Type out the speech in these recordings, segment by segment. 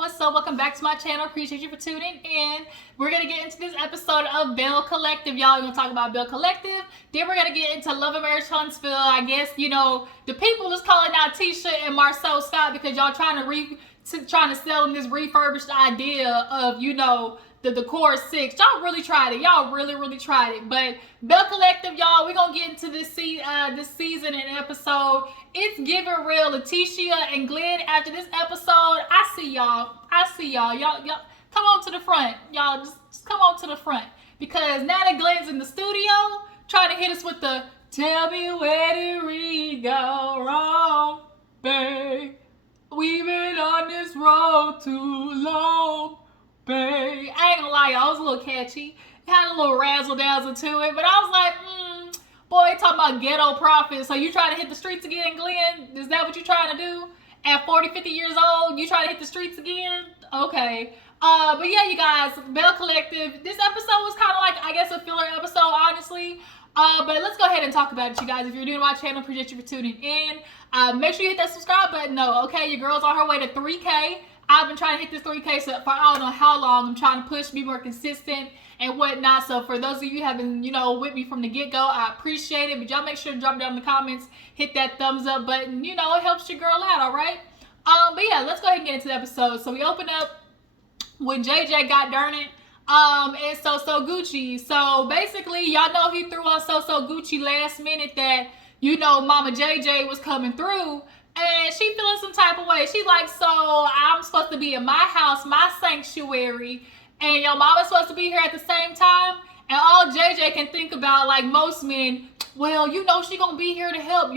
what's up? Welcome back to my channel. Appreciate you for tuning in. We're going to get into this episode of Belle Collective, y'all. We're going to talk about Belle Collective. Then we're going to get into Love and Marriage Huntsville. I guess, the people is calling out Tisha and Marcel Scott because y'all trying to sell them this refurbished idea of, the core six. Y'all really tried it. Y'all really tried it. But Belle Collective, y'all, we're going to get into this season and episode. It's giving real. Latrice and Glenn, after this episode, I see y'all. Y'all come on to the front. Y'all just come on to the front. Because now that Glenn's in the studio, trying to hit us with the, tell me where did we go wrong, babe? We've been on this road too long. I ain't gonna lie, y'all, it was a little catchy. It had a little razzle dazzle to it, but I was like, boy, talking about ghetto prophets. So you trying to hit the streets again, Glenn? Is that what you trying to do? At 40, 50 years old, you trying to hit the streets again? Okay. But yeah, you guys, Belle Collective. This episode was kind of like, I guess, a filler episode, honestly. But let's go ahead and talk about it, you guys. If you're new to my channel, appreciate you for tuning in. Make sure you hit that subscribe button, though. Okay, your girl's on her way to 3K. I've been trying to hit this 3K for I don't know how long. I'm trying to push, be more consistent and whatnot. So for those of you who have been, with me from the get-go, I appreciate it. But y'all make sure to drop down in the comments, hit that thumbs up button. It helps your girl out, all right? But yeah, let's go ahead and get into the episode. So we open up when JJ got darn it. And So Gucci. So basically, y'all know he threw on So Gucci last minute that, Mama JJ was coming through. And she feeling some type of way. She's like, so I'm supposed to be in my house, my sanctuary, and your mama's supposed to be here at the same time? And all JJ can think about, like most men, well, she gonna be here to help,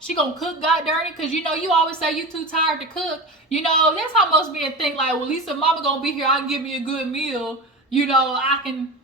she gonna cook, god darn it, because you always say you too tired to cook. That's how most men think, like, well, at least if mama gonna be here, I can give me a good meal. I can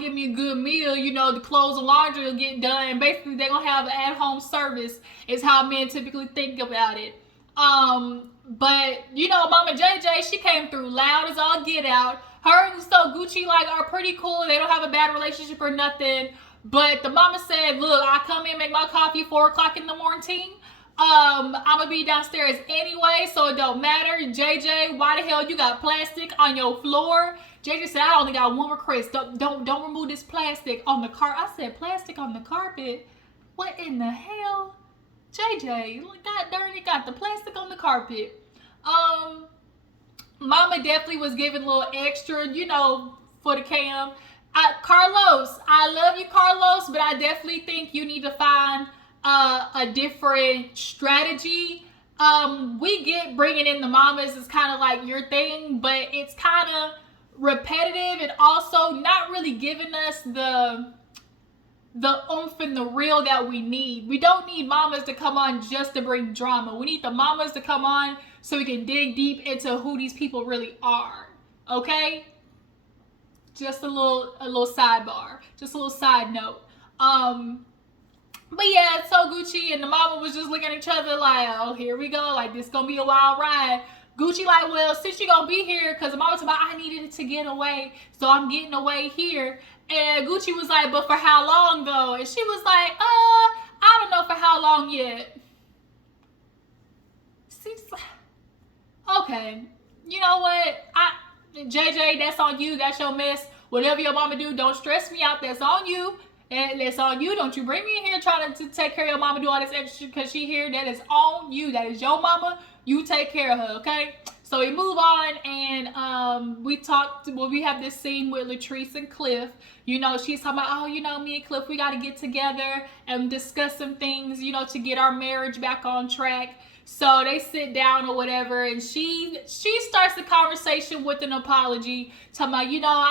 give me a good meal, the clothes and laundry will get done. And basically, they're going to have an at-home service is how men typically think about it. But, Mama JJ, she came through loud as all get out. Her and So Gucci, are pretty cool. They don't have a bad relationship or nothing. But the mama said, look, I come in, make my coffee 4 o'clock in the morning. I'm going to be downstairs anyway, so it don't matter. JJ, why the hell you got plastic on your floor? JJ said, I only got one request. Don't remove this plastic on the carpet. I said, plastic on the carpet? What in the hell? JJ, god darn it, got the plastic on the carpet. Mama definitely was giving a little extra, for the cam. Carlos, I love you, Carlos, but I definitely think you need to find a different strategy. We get bringing in the mamas is kind of like your thing, but it's kind of repetitive and also not really giving us the oomph and the real that we need. We don't need mamas to come on just to bring drama. We need the mamas to come on so we can dig deep into who these people really are. Okay? Just a little sidebar. Just a little side note. But yeah, So Gucci and the mama was just looking at each other like, oh, here we go. Like, this gonna be a wild ride. Gucci like, well, since you gonna be here, because the mama was about, I needed to get away, so I'm getting away here. And Gucci was like, but for how long though? And she was like, I don't know for how long yet. Okay, you know what? JJ, that's on you. That's your mess. Whatever your mama do, don't stress me out. That's on you. And that's on you. Don't you bring me in here trying to take care of your mama, do all this extra because she here. That is on you. That is your mama. You take care of her, okay? So we move on, and we have this scene with Latrice and Cliff. She's talking about, oh, me and Cliff, we got to get together and discuss some things, to get our marriage back on track. So they sit down or whatever, and she starts the conversation with an apology, talking about,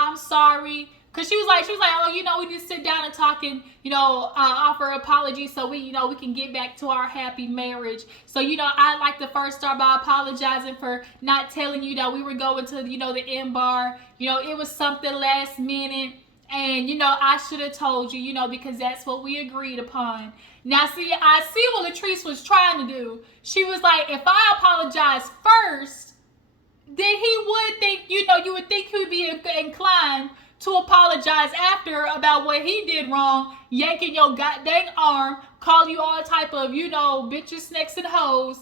I'm sorry. Cause she was like, oh, we just sit down and talk and, offer apologies so we can get back to our happy marriage. So, I'd like to first start by apologizing for not telling you that we were going to, the end bar. It was something last minute. And, I should have told you, because that's what we agreed upon. Now, see, I see what Latrice was trying to do. She was like, if I apologize first, then he would think, you would think he would be inclined to apologize after about what he did wrong, yanking your goddamn arm, call you all type of, bitches, snakes, and hoes.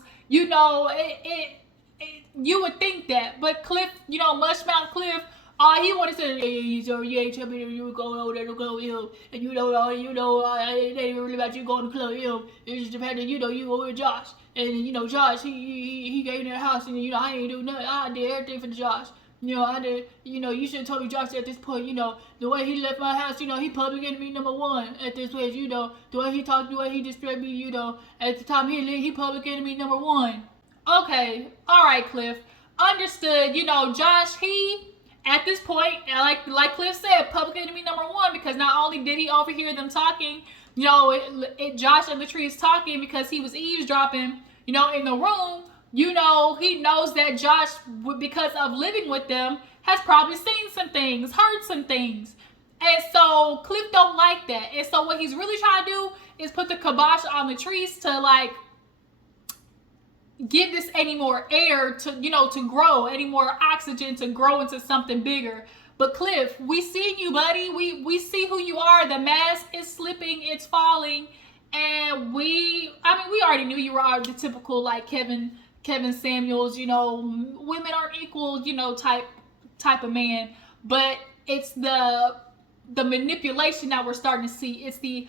you would think that. But Cliff, Mushmouth Cliff, all he wanted to say, hey, so you ain't tell me that you were going over there to go with him, and it ain't really about you going to club with him. It's just the fact that, you were with Josh. And, Josh, he gave me that house, and, I ain't do nothing. I did everything for Josh. I did, you should have told me Josh at this point, the way he left my house, he public enemy number one at this place, the way he talked, the way he distracted me, at the time he public enemy number one. Okay, alright, Cliff. Understood, Josh, he, at this point, like Cliff said, public enemy number one, because not only did he overhear them talking, Josh and Latrice talking because he was eavesdropping, in the room. He knows that Josh, because of living with them, has probably seen some things, heard some things. And so Cliff don't like that. And so what he's really trying to do is put the kibosh on Latrice to give this any more air to, to grow, any more oxygen to grow into something bigger. But Cliff, we see you, buddy. We see who you are. The mask is slipping, it's falling. And we already knew you were the typical Kevin Samuels, women are equal, type of man. But it's the manipulation that we're starting to see. It's the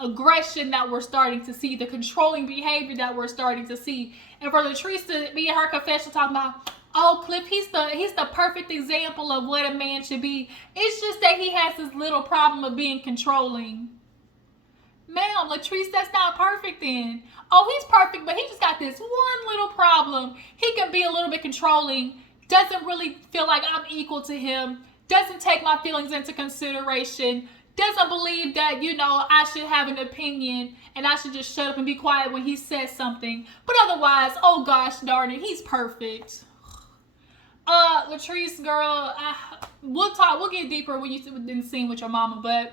aggression that we're starting to see, the controlling behavior that we're starting to see. And for Latrice to be in her confession talking about, oh, Cliff, he's the perfect example of what a man should be. It's just that he has this little problem of being controlling. Ma'am, Latrice, that's not perfect then. Oh, he's perfect, but he just got this one little problem. He can be a little bit controlling, doesn't really feel like I'm equal to him, doesn't take my feelings into consideration, doesn't believe that, I should have an opinion and I should just shut up and be quiet when he says something. But otherwise, oh gosh darn it, he's perfect. Latrice, girl, we'll get deeper when you didn't sing with your mama, but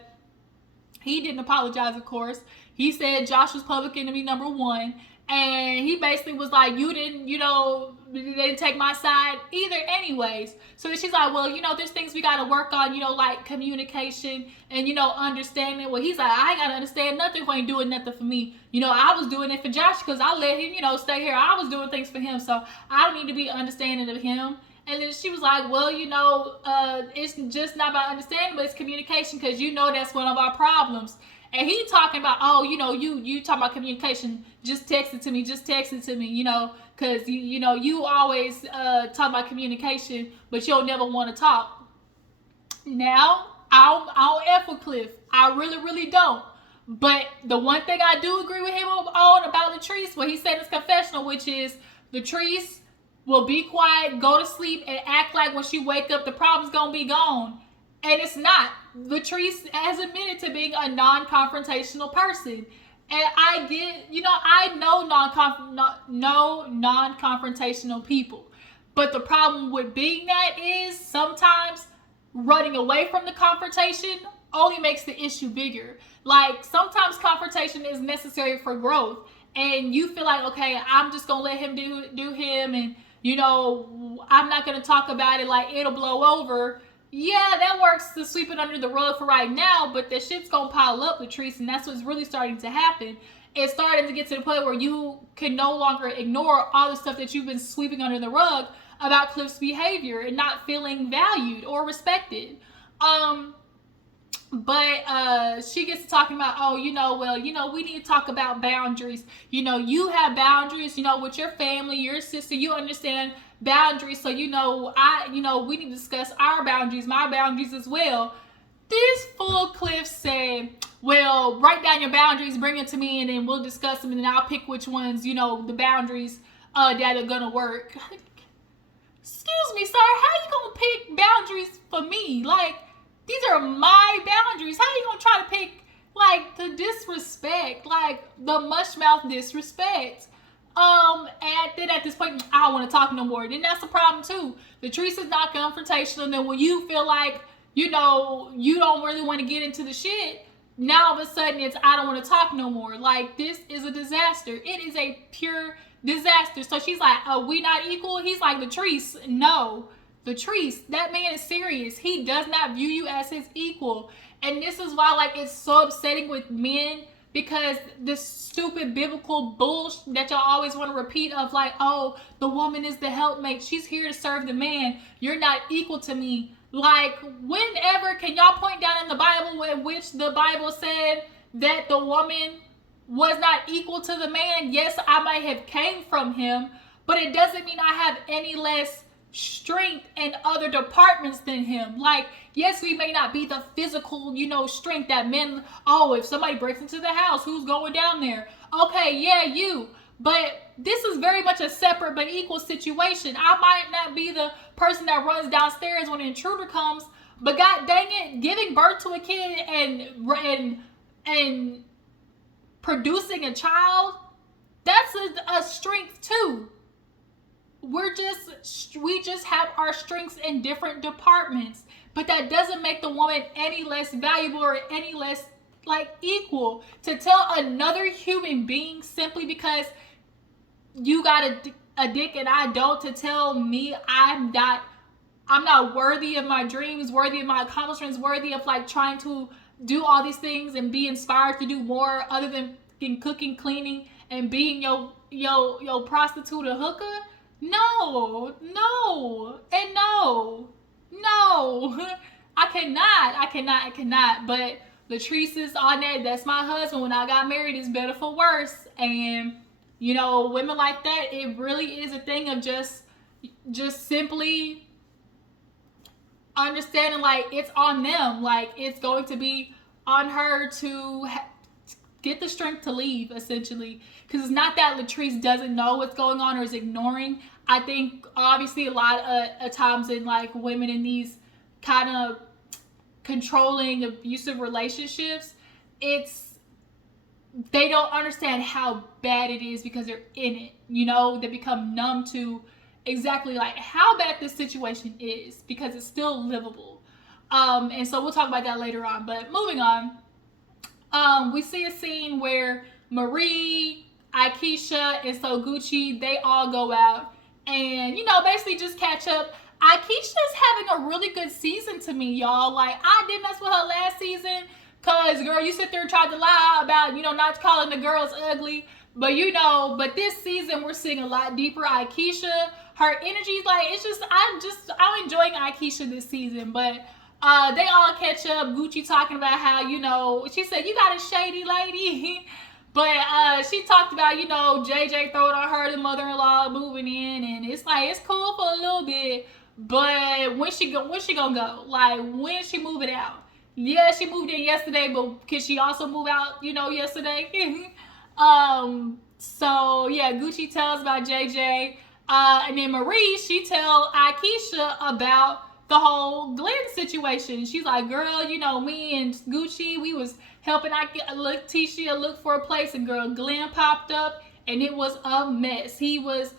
he didn't apologize, of course. He said Josh was public enemy number one. And he basically was like, you didn't, they didn't take my side either anyways. So then she's like, well, there's things we got to work on, like communication and, understanding. Well, he's like, I ain't got to understand nothing if I ain't doing nothing for me. I was doing it for Josh because I let him, stay here. I was doing things for him. So I don't need to be understanding of him. And then she was like, well, it's just not about understanding, but it's communication because that's one of our problems. And he talking about, oh, you talking about communication, just text it to me, because, you always talk about communication, but you'll never want to talk. Now, I don't F with Cliff. I really, really don't. But the one thing I do agree with him on about Latrice, what he said in his confessional, which is Latrice will be quiet, go to sleep, and act like when she wake up, the problem's going to be gone. And it's not. Latrice has admitted to being a non-confrontational person. And I get, I know non-confrontational people. But the problem with being that is sometimes running away from the confrontation only makes the issue bigger. Sometimes confrontation is necessary for growth. And you feel like, okay, I'm just going to let him do him. And, I'm not going to talk about it, it'll blow over. Yeah, that works to sweep it under the rug for right now, but the shit's gonna pile up, Latrice, and that's what's really starting to happen. It's starting to get to the point where you can no longer ignore all the stuff that you've been sweeping under the rug about Cliff's behavior and not feeling valued or respected. But she gets to talking about, oh, we need to talk about boundaries. You have boundaries, with your family, your sister, you understand boundaries. So, we need to discuss our boundaries, my boundaries as well. This fool Cliff said, well, write down your boundaries, bring it to me, and then we'll discuss them, and then I'll pick which ones, the boundaries that are gonna work. Excuse me, sir, how you gonna pick boundaries for me? These are my boundaries. How are you gonna try to pick the disrespect, the mushmouth disrespect? And then at this point, I don't want to talk no more. Then that's the problem too. Latrice is not confrontational. And then when you feel like you don't really want to get into the shit, now all of a sudden it's I don't want to talk no more. This is a disaster. It is a pure disaster. So she's like, are we not equal? He's like, Latrice, no. Latrice, that man is serious. He does not view you as his equal. And this is why it's so upsetting with men because this stupid biblical bullshit that y'all always want to repeat of like, oh, the woman is the helpmate. She's here to serve the man. You're not equal to me. Like, whenever can y'all point down in the Bible in which the Bible said that the woman was not equal to the man? Yes, I might have came from him, but it doesn't mean I have any less strength in other departments than him. Like, yes, we may not be the physical, strength that men, oh, if somebody breaks into the house, who's going down there? Okay, yeah, you. But this is very much a separate but equal situation. I might not be the person that runs downstairs when an intruder comes, but god dang it, giving birth to a kid and producing a child, that's a strength too. We just have our strengths in different departments, but that doesn't make the woman any less valuable or any less equal. To tell another human being simply because you got a dick and I don't, to tell me I'm not worthy of my dreams, worthy of my accomplishments, worthy of trying to do all these things and be inspired to do more other than cooking, cleaning, and being your prostitute or hooker. No, and no. I cannot. But Latrice is on that. That's my husband. When I got married, it's better for worse. And women like that, it really is a thing of just simply understanding it's on them. It's going to be on her to get the strength to leave, essentially. Because it's not that Latrice doesn't know what's going on or is ignoring. I think obviously a lot of times in women in these kind of controlling, abusive relationships, they don't understand how bad it is because they're in it. They become numb to exactly how bad this situation is because it's still livable. And so we'll talk about that later on. But moving on, we see a scene where Marie, Akeisha, and so Gucci, they all go out and basically just catch up. Akeisha's having a really good season to me, y'all. I didn't mess with her last season because, girl, you sit there and try to lie about, not calling the girls ugly. But, but this season we're seeing a lot deeper Akeisha. Her energy, I'm enjoying Akeisha this season. But they all catch up. Gucci talking about how, she said, you got a shady lady. But she talked about, JJ throwing on her, the mother-in-law moving in, and it's cool for a little bit, but when she gonna go? When she moving out? Yeah, she moved in yesterday, but can she also move out, yesterday? So yeah, Gucci tells about JJ, and then Marie, she tell Akeisha about the whole Glenn situation. She's like, girl, me and Gucci, we was helping Latricia look for a place, and girl, Glenn popped up, and it was a mess. He was,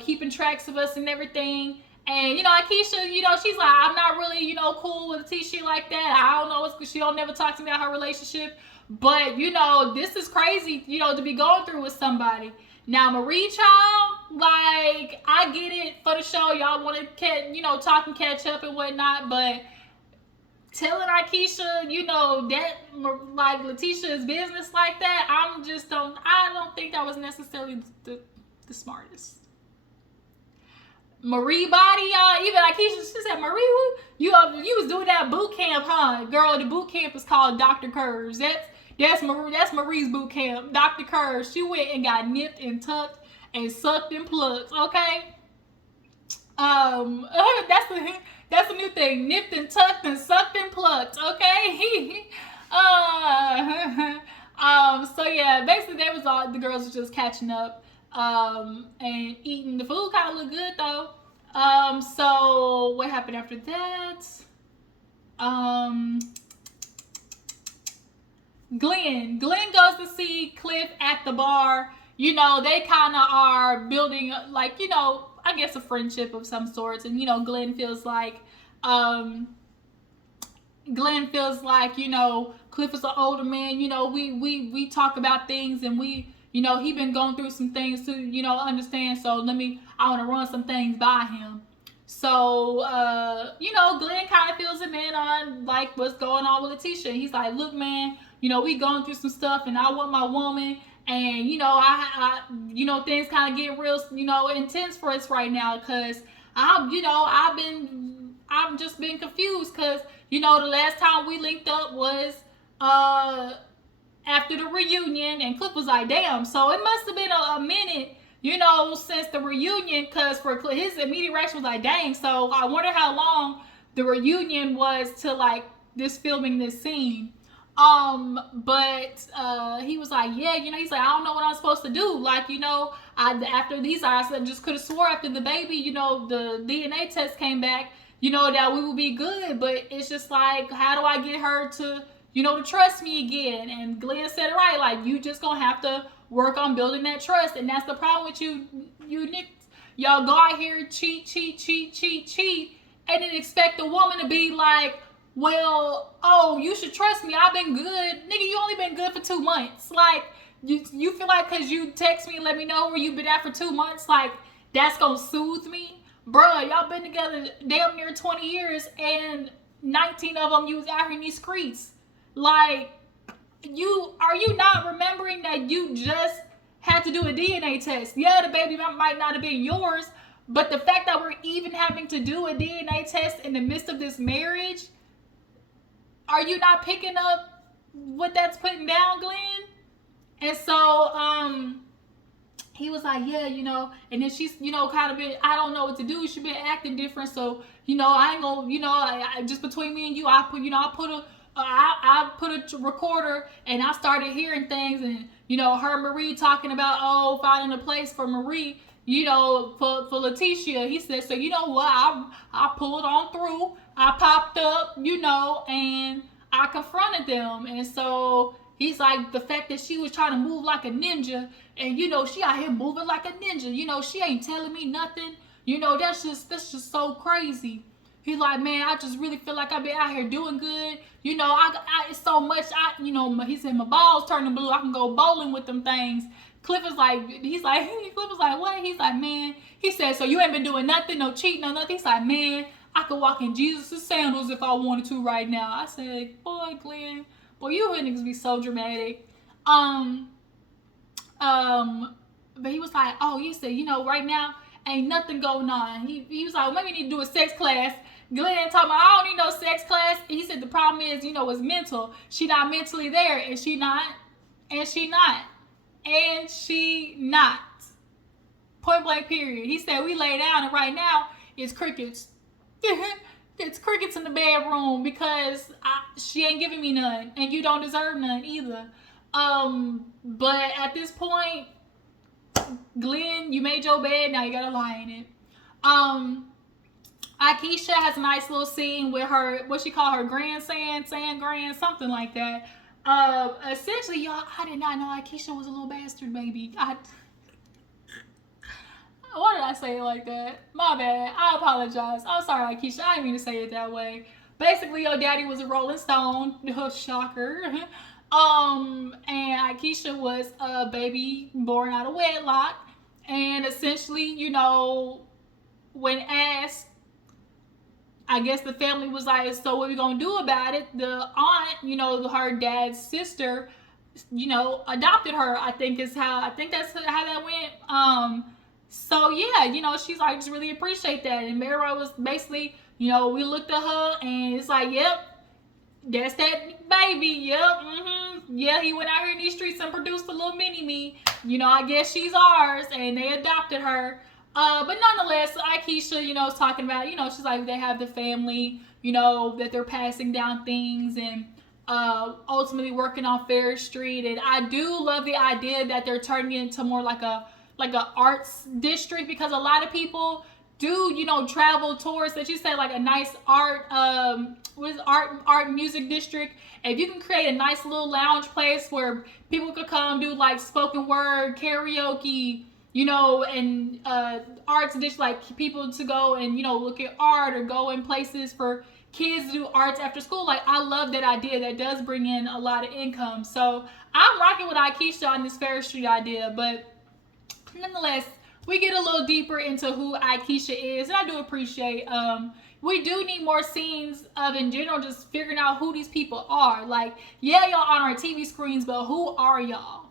keeping tracks of us and everything. And, Akeisha, she's like, I'm not really, cool with Latricia like that. I don't know, she don't never talk to me about her relationship. But, this is crazy, to be going through with somebody. Now, Marie, child, I get it for the show. Y'all want to, talk and catch up and whatnot, but telling Akeisha, that, Letitia's business like that, I don't think that was necessarily the smartest. Marie body, y'all, even Akeisha, she said, Marie, you was doing that boot camp, huh? Girl, the boot camp is called Dr. Curves. That's Marie's boot camp, Dr. Curves. She went and got nipped and tucked and sucked and plucked, okay? That's a new thing. Nipped and tucked and sucked and plucked, okay? So yeah, basically that was all. The girls were just catching up and eating. The food kind of looked good though. So what happened after that? Glenn goes to see Cliff at the bar. They kind of are building I guess a friendship of some sorts, and Glenn feels like Cliff is an older man. We talk about things, and he been going through some things to understand. So I want to run some things by him. So Glenn kind of fills him in on what's going on with Letitia. He's like, look, man, we going through some stuff, and I want my woman, and things kind of get real, intense for us right now, because I've just been confused, because the last time we linked up was after the reunion, and Cliff was like, damn, so it must have been a minute, since the reunion, because for Cliff, his immediate reaction was like, dang, so I wonder how long the reunion was to like this filming this scene. But he was like, yeah, he's like, I don't know what I'm supposed to do. Like, after these, I just could have swore after the baby, the DNA test came back, that we would be good. But it's just like, how do I get her to, to trust me again? And Glenn said it right. Like, you just gonna have to work on building that trust. And that's the problem with you niggas. Y'all go out here, cheat, and then expect the woman to be like, well, oh, you should trust me. I've been good. Nigga, you only been good for 2 months. Like, you feel like because you text me and let me know where you been at for 2 months, like, that's going to soothe me? Bruh, y'all been together damn near 20 years, and 19 of them you was out here in these streets. Like, are you not remembering that you just had to do a DNA test? Yeah, the baby might not have been yours, but the fact that we're even having to do a DNA test in the midst of this marriage, are you not picking up what that's putting down, Glenn? And so he was like, yeah, and then she's, kind of been, I don't know what to do. She's been acting different. So, I ain't gonna, I just between me and you, I put a recorder, and I started hearing things, and, her Marie talking about, finding a place for Marie, for Letitia. He said, so you know what, I pulled on through, I popped up, and I confronted them. And so he's like, the fact that she was trying to move like a ninja, and she out here moving like a ninja, she ain't telling me nothing, that's just so crazy. He's like, man, I just really feel like I've been out here doing good. It's so much. He said my balls turning blue. I can go bowling with them things. Cliff was like, Cliff was like, what? He's like, man. He said, so you ain't been doing nothing, no cheating, no nothing. He's like, man, I could walk in Jesus' sandals if I wanted to right now. I said, boy, Glenn, boy, you niggas be so dramatic. But he was like, oh, he said, right now ain't nothing going on. He was like, well, maybe we need to do a sex class. Glenn talking about, I don't need no sex class. He said the problem is, it's mental. She not mentally there, and she not. Point blank period. He said we lay down, and right now it's crickets. It's crickets in the bedroom because she ain't giving me none, and you don't deserve none either. But at this point, Glenn, you made your bed, now you gotta lie in it. Akeisha has a nice little scene with her, what she call her grandson, something like that. Essentially, y'all, I did not know Akeisha was a little bastard baby. Why did I say it like that? My bad. I apologize. I'm sorry, Akeisha. I didn't mean to say it that way. Basically, your daddy was a Rolling Stone. Shocker. And Akeisha was a baby born out of wedlock. And essentially, when asked, I guess the family was like, so what are we going to do about it? The aunt, her dad's sister, adopted her, I think that's how that went. So yeah, she's like, just really appreciate that. And Mary was basically, we looked at her, and it's like, yep, that's that baby. Yep. Yeah, he went out here in these streets and produced a little mini me. I guess she's ours, and they adopted her. But nonetheless, Akeisha, is talking about, she's like, they have the family, that they're passing down things, and ultimately working on Fair Street. And I do love the idea that they're turning it into more like a arts district, because a lot of people do, travel towards, that you say, like a nice art music district. If you can create a nice little lounge place where people could come do like spoken word, karaoke, and arts dish, like people to go and look at art, or go in places for kids to do arts after school. Like, I love that idea. That does bring in a lot of income. So I'm rocking with Akeisha on this Fair Street idea. But nonetheless, we get a little deeper into who Aikisha is, and I do appreciate. We do need more scenes of, in general, just figuring out who these people are. Like, yeah, y'all on our TV screens, but who are y'all?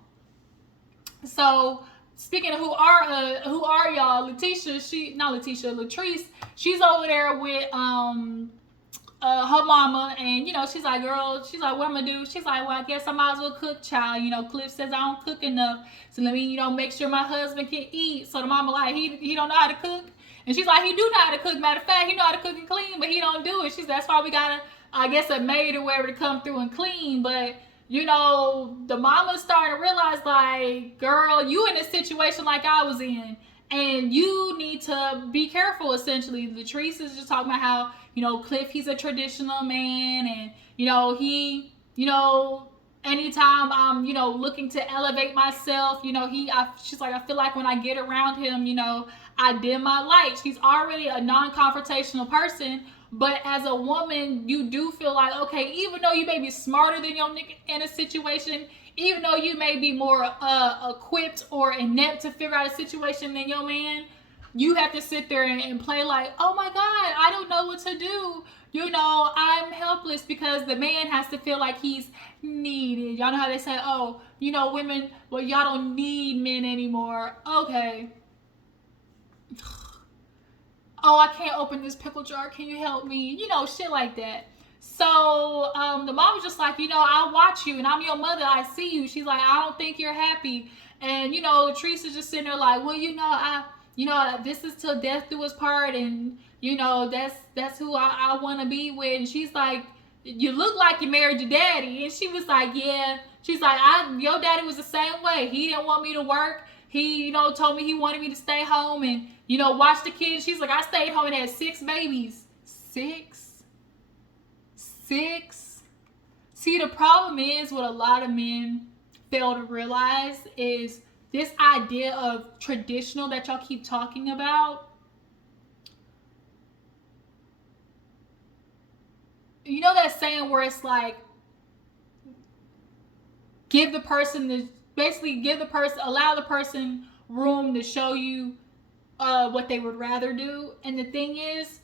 So, speaking of who are y'all, Latrice, she's over there with her mama, and she's like, girl, she's like, what I'm gonna do? She's like, well, I guess I might as well cook, child. Cliff says I don't cook enough, so let me, make sure my husband can eat. So the mama like, he don't know how to cook, and she's like, he do know how to cook. Matter of fact, he know how to cook and clean, but he don't do it. She's that's why we gotta, I guess, a maid or whatever to come through and clean. But the mama's starting to realize, like, girl, you in a situation like I was in, and you need to be careful. Essentially, Latrice is just talking about how Cliff, he's a traditional man, and he, anytime I'm looking to elevate myself, she's like, I feel like when I get around him, I dim my lights. He's already a non-confrontational person, but as a woman, you do feel like, okay, even though you may be smarter than your nigga in a situation, even though you may be more equipped or inept to figure out a situation than your man, you have to sit there and play like, oh my God, I don't know what to do. I'm helpless, because the man has to feel like he's needed. Y'all know how they say, oh, women, well, y'all don't need men anymore. Okay. Oh, I can't open this pickle jar. Can you help me? Shit like that. So the mom was just like, I watch you, and I'm your mother. I see you. She's like, I don't think you're happy. And, Latrice is just sitting there like, well, this is till death do us part, and, that's who I want to be with. And she's like, you look like you married your daddy. And she was like, yeah. She's like, your daddy was the same way. He didn't want me to work. He, told me he wanted me to stay home and, watch the kids. She's like, I stayed home and had 6 babies. 6? See, the problem is what a lot of men fail to realize is this idea of traditional that y'all keep talking about. That saying where it's like, allow the person room to show you what they would rather do. And the thing is,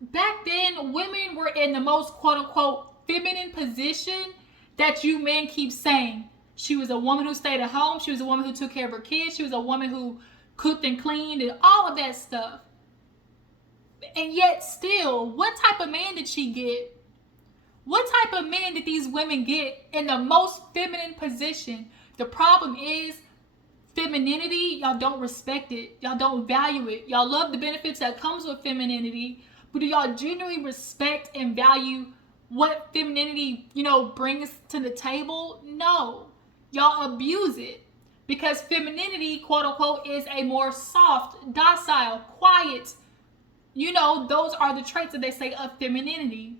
back then, women were in the most quote-unquote feminine position that you men keep saying. She was a woman who stayed at home. She was a woman who took care of her kids. She was a woman who cooked and cleaned and all of that stuff. And yet still, what type of man did she get? What type of men did these women get in the most feminine position? The problem is, femininity, y'all don't respect it. Y'all don't value it. Y'all love the benefits that comes with femininity, but do y'all genuinely respect and value what femininity, brings to the table? No. Y'all abuse it. Because femininity, quote unquote, is a more soft, docile, quiet, those are the traits that they say of femininity.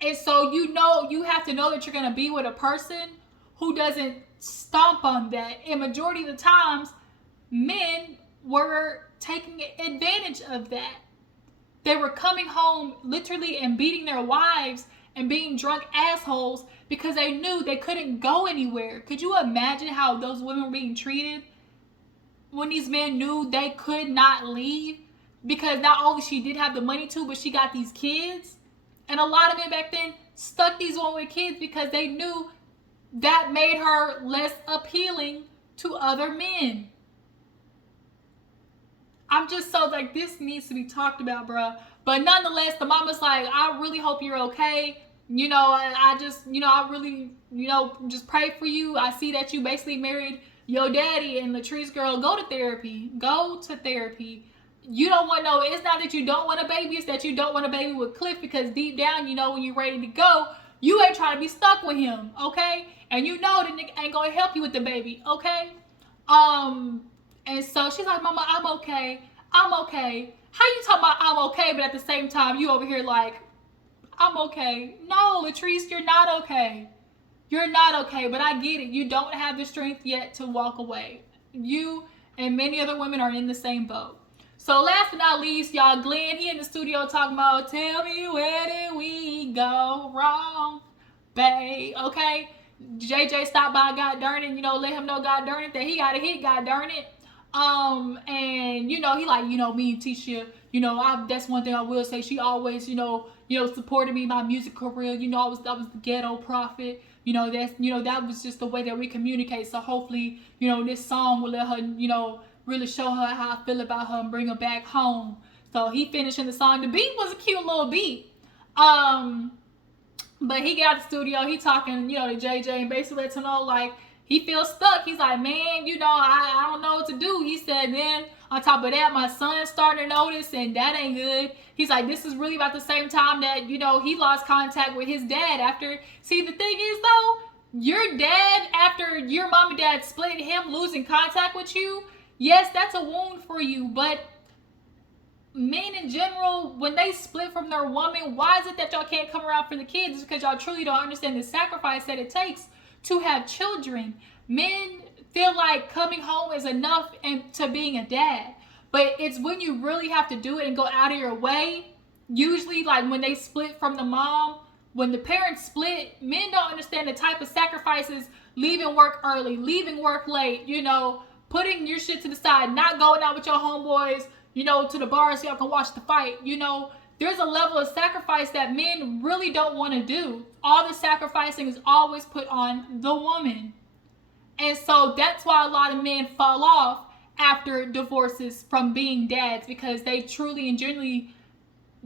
And so, you have to know that you're going to be with a person who doesn't stomp on that. And majority of the times, men were taking advantage of that. They were coming home literally and beating their wives and being drunk assholes because they knew they couldn't go anywhere. Could you imagine how those women were being treated when these men knew they could not leave? Because not only she did have the money to, but she got these kids. And a lot of men back then stuck these women with kids because they knew that made her less appealing to other men. I'm just so like, this needs to be talked about, bro. But nonetheless, the mama's like, I really hope you're okay. I just, I really, just pray for you. I see that you basically married your daddy. And Latrice, girl, go to therapy. Go to therapy. You don't want it's not that you don't want a baby, it's that you don't want a baby with Cliff, because deep down, when you're ready to go, you ain't trying to be stuck with him, okay? And the nigga ain't gonna help you with the baby, okay? And so she's like, Mama, I'm okay. How you talking about I'm okay, but at the same time, you over here like, I'm okay. No, Latrice, you're not okay. You're not okay, but I get it. You don't have the strength yet to walk away. You and many other women are in the same boat. So last but not least, y'all, Glenn, he in the studio talking about, tell me where did we go wrong, babe, okay? JJ stopped by, God darn it, let him know, God darn it, that he got a hit, God darn it. And you know, he like, you know, me and Tisha, you know, that's one thing I will say. She always, supported me, my music career. You know, I was the ghetto prophet. You know, that was just the way that we communicate. So hopefully, you know, this song will let her, really show her how I feel about her and bring her back home. So he finishing the song. The beat was a cute little beat. But he got the studio, he talking, to JJ and basically let him know, like, he feels stuck. He's like, man, I don't know what to do. He said, then on top of that, my son's starting to notice, and that ain't good. He's like, this is really about the same time that, he lost contact with his dad after. See, the thing is, though, your dad, after your mom and dad split, him losing contact with you, yes, that's a wound for you, but men in general, when they split from their woman, why is it that y'all can't come around for the kids? It's because y'all truly don't understand the sacrifice that it takes to have children. Men feel like coming home is enough and to being a dad, but it's when you really have to do it and go out of your way. Usually, like when they split from the mom, when the parents split, men don't understand the type of sacrifices: leaving work early, leaving work late, putting your shit to the side, not going out with your homeboys, to the bar so y'all can watch the fight. There's a level of sacrifice that men really don't want to do. All the sacrificing is always put on the woman. And so that's why a lot of men fall off after divorces from being dads, because they truly and genuinely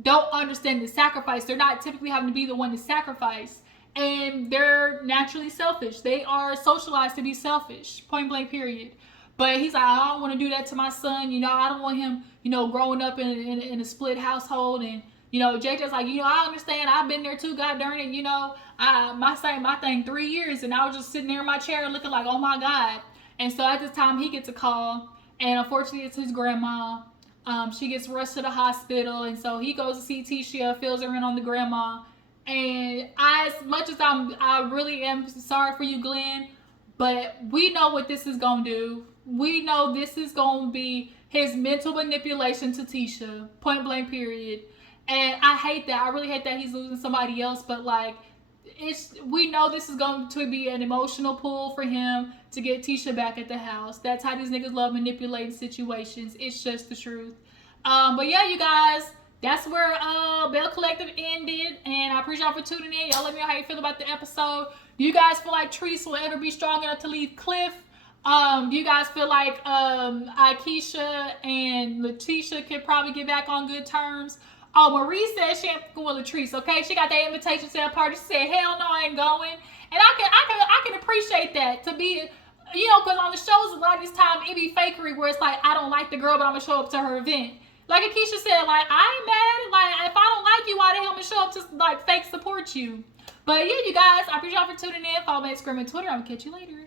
don't understand the sacrifice. They're not typically having to be the one to sacrifice. And they're naturally selfish. They are socialized to be selfish, point blank period. But he's like, I don't want to do that to my son. I don't want him, growing up in a split household. And, JJ's like, I understand. I've been there too. God darn it. My thing 3 years. And I was just sitting there in my chair looking like, oh my God. And so at this time he gets a call. And unfortunately it's his grandma. She gets rushed to the hospital. And so he goes to see Tisha, fills her in on the grandma. And as much as I really am sorry for you, Glenn, but we know what this is going to do. We know this is going to be his mental manipulation to Tisha. Point blank period. And I hate that. I really hate that he's losing somebody else. But we know this is going to be an emotional pull for him to get Tisha back at the house. That's how these niggas love manipulating situations. It's just the truth. But yeah, you guys, that's where Belle Collective ended. And I appreciate y'all for tuning in. Y'all let me know how you feel about the episode. Do you guys feel like Treese will ever be strong enough to leave Cliff? Do you guys feel like Akeisha and Letitia could probably get back on good terms? Oh, Marie said she ain't fucking with Latrice, okay? She got that invitation to that party. She said, hell no, I ain't going. And I can appreciate that, to be, because on the shows a lot of this time it be fakery where it's like, I don't like the girl, but I'm gonna show up to her event. Like Akeisha said, like, I ain't mad. Like, if I don't like you, why the hell am I show up to fake support you? But yeah, you guys, I appreciate y'all for tuning in. Follow me on Instagram and Twitter. I'm gonna catch you later.